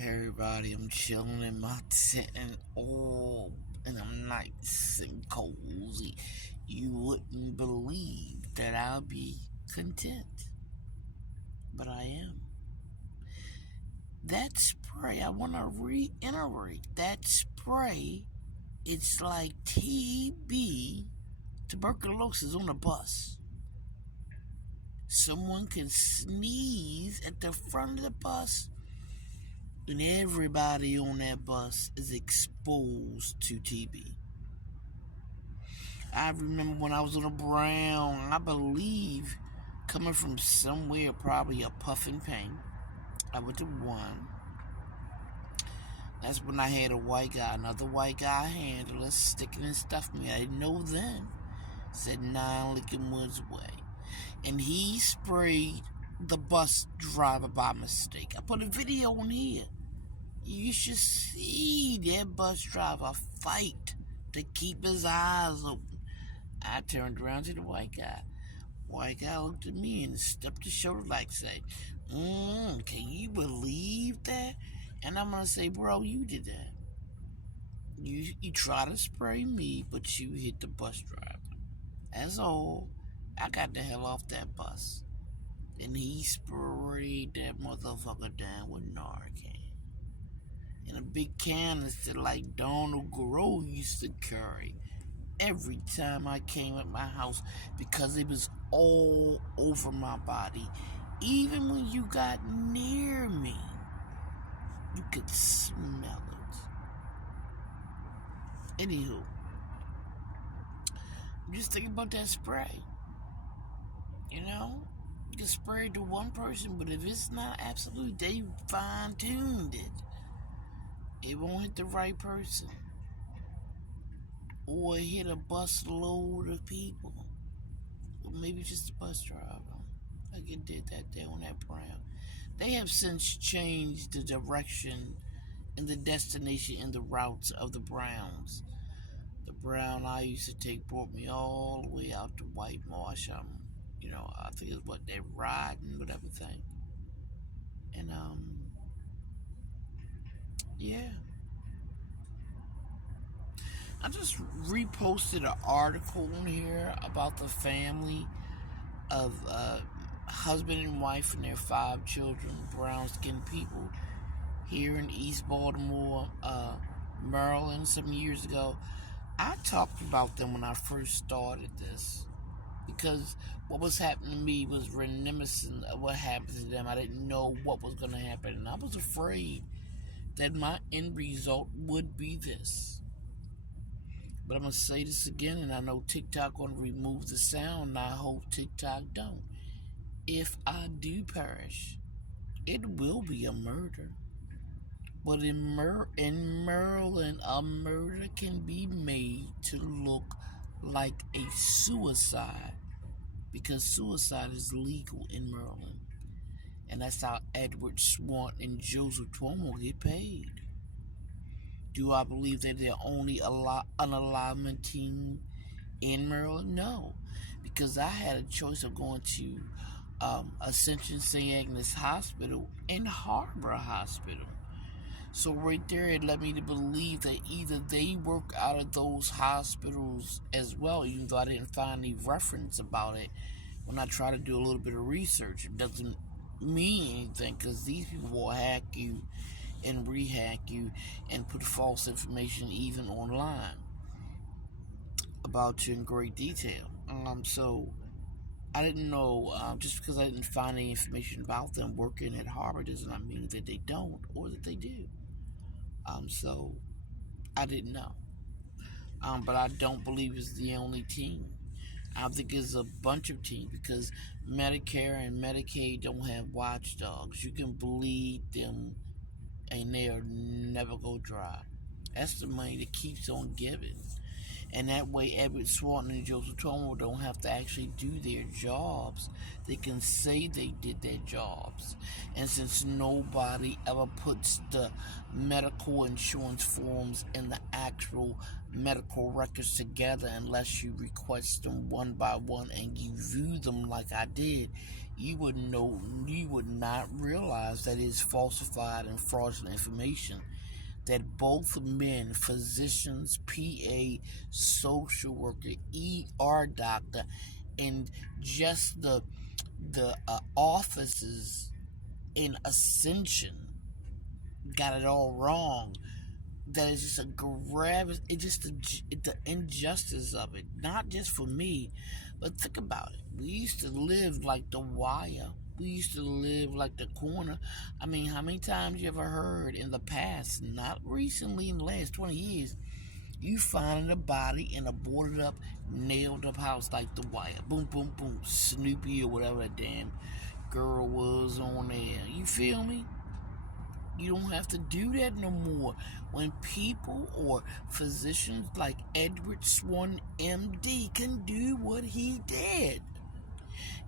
Everybody, I'm chilling in my tent and I'm nice and cozy. You wouldn't believe that I'll be content, but I am. That spray, I want to reiterate that spray. It's like TB, tuberculosis on a bus. Someone can sneeze at the front of the bus, and everybody on that bus is exposed to TB. I remember when I was on a Brown, I believe, coming from somewhere, probably a puffing pain. I went to one. That's when I had a white guy, another white guy handler, sticking and stuffing me. I didn't know then. Said 9 Lincoln Woods away. And he sprayed the bus driver by mistake. I put a video on here. You should see that bus driver fight to keep his eyes open. I turned around to the white guy. White guy looked at me and stepped his shoulder like say, can you believe that? And I'm gonna say, bro, you did that. You tried to spray me, but you hit the bus driver. That's all. I got the hell off that bus. And he sprayed that motherfucker down with Narcan. In a big canister like Donald Grow used to carry every time I came at my house, because it was all over my body. Even when you got near me, you could smell it. Anywho, I'm just thinking about that spray. You know? You can spray it to one person, but if it's not absolutely, they fine-tuned it. It won't hit the right person. Or hit a bus load of people. Or maybe just a bus driver. Like it did that day on that Brown. They have since changed the direction and the destination and the routes of the Browns. The Brown I used to take brought me all the way out to White Marsh. I think it's what they're riding, whatever thing. And yeah. I just reposted an article in here about the family of husband and wife and their 5 children, brown-skinned people, here in East Baltimore, Maryland, some years ago. I talked about them when I first started this, because what was happening to me was reminiscent of what happened to them. I didn't know what was going to happen, and I was afraid that my end result would be this. But I'm going to say this again, and I know TikTok going to remove the sound, and I hope TikTok don't. If I do perish, it will be a murder. But in Maryland, a murder can be made to look like a suicide, because suicide is legal in Maryland. And that's how Edward Swan and Joseph Cuomo get paid. Do I believe that they're only unalignment team in Maryland? No, because I had a choice of going to Ascension St. Agnes Hospital and Harbor Hospital. So right there, it led me to believe that either they work out of those hospitals as well, even though I didn't find any reference about it when I tried to do a little bit of research. It doesn't mean anything, because these people will hack you and rehack you and put false information even online about you in great detail. So I didn't know, just because I didn't find any information about them working at Harvard does not mean that they don't or that they do. So I didn't know. But I don't believe it's the only team. I think it's a bunch of teams, because Medicare and Medicaid don't have watchdogs. You can bleed them and they'll never go dry. That's the money that keeps on giving. And that way Edward Swanton and Joseph Cuomo don't have to actually do their jobs. They can say they did their jobs. And since nobody ever puts the medical insurance forms and the actual medical records together unless you request them one by one and you view them like I did, you would not realize that it's falsified and fraudulent information. That both men, physicians, PA, social worker, ER doctor, and just the offices in Ascension got it all wrong. That is just the injustice of it. Not just for me, but think about it. We used to live like The Wire. We used to live like The Corner. I mean, how many times you ever heard in the past, not recently, in the last 20 years, you finding a body in a boarded up, nailed up house like The Wire. Boom, boom, boom. Snoopy or whatever that damn girl was on there. You feel me? You don't have to do that no more. When people or physicians like Edward Swan, MD, can do what he did.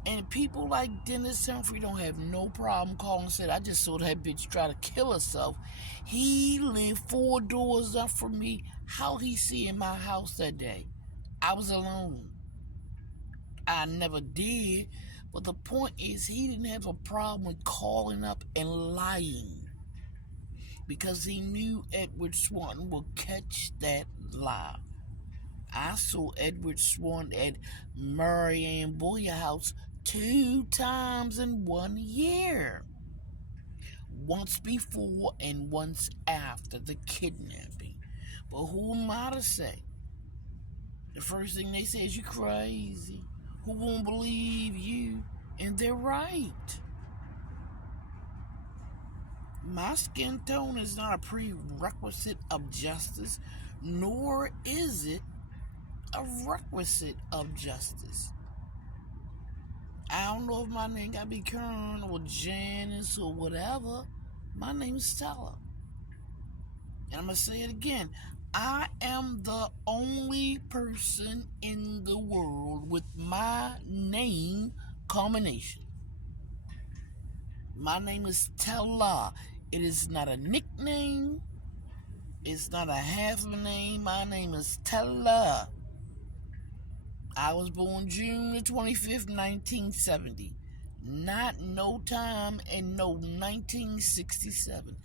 And people like Dennis Humphrey don't have no problem calling and said, I just saw that bitch try to kill herself. He lived 4 doors up from me. How he see in my house that day? I was alone. I never did. But the point is, he didn't have a problem with calling up and lying. Because he knew Edward Swan would catch that lie. I saw Edward Swan at Marianne Boyer house 2 times in 1 year. Once before and once after the kidnapping. But who am I to say? The first thing they say is, you crazy. Who won't believe you? And they're right. My skin tone is not a prerequisite of justice, nor is it a requisite of justice. I don't know if my name got to be Kern or Janice or whatever. My name is Stella. And I'm going to say it again. I am the only person in the world with my name combination. My name is Stella. It is not a nickname. It's not a half of a name. My name is Stella. I was born June the 25th, 1970. Not no time in no 1967.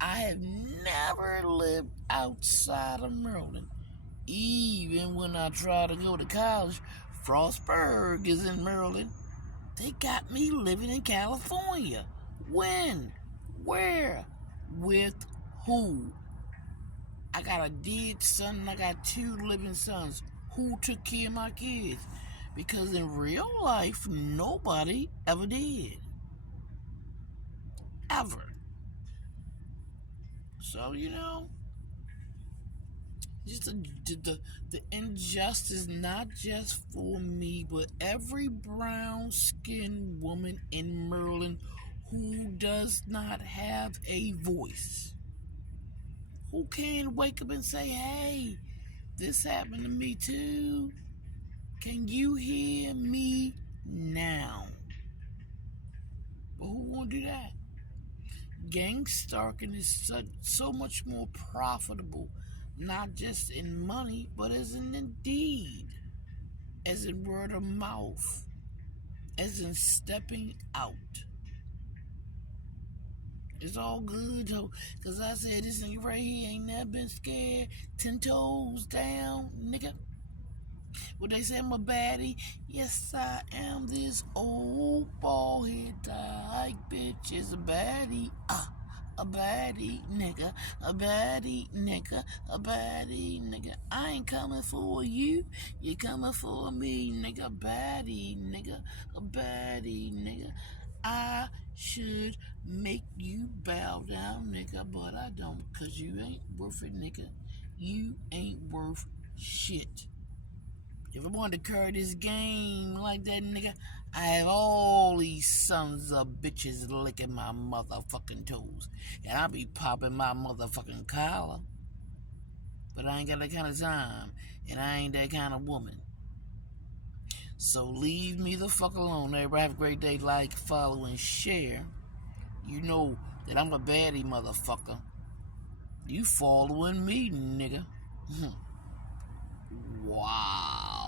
I have never lived outside of Maryland. Even when I try to go to college, Frostburg is in Maryland. They got me living in California. When? Where? With who? I got a dead son and I got 2 living sons. Who took care of my kids? Because in real life, nobody ever did. Ever. So, just the injustice, not just for me, but every brown-skinned woman in Maryland who does not have a voice. Who can't wake up and say, hey, this happened to me too. Can you hear me now? But who won't do that? Gangstalking is so much more profitable, not just in money, but as in deed, as in word of mouth, as in stepping out. It's all good though, because I said this nigga right here ain't never been scared. 10 toes down, nigga. What they say, I'm a baddie? Yes, I am. This old bald head dyke bitch is a baddie. A baddie, nigga. A baddie, nigga. A baddie, nigga. I ain't coming for you. You coming for me, nigga. Baddie, nigga. A baddie, nigga. I should make you bow down, nigga, but I don't, cause you ain't worth it, nigga. You ain't worth shit. If I wanted to carry this game like that, nigga, I have all these sons of bitches licking my motherfucking toes. And I be popping my motherfucking collar. But I ain't got that kind of time. And I ain't that kind of woman. So leave me the fuck alone. Everybody have a great day. Like, follow, and share. You know that I'm a baddie, motherfucker. You following me, nigga. Wow.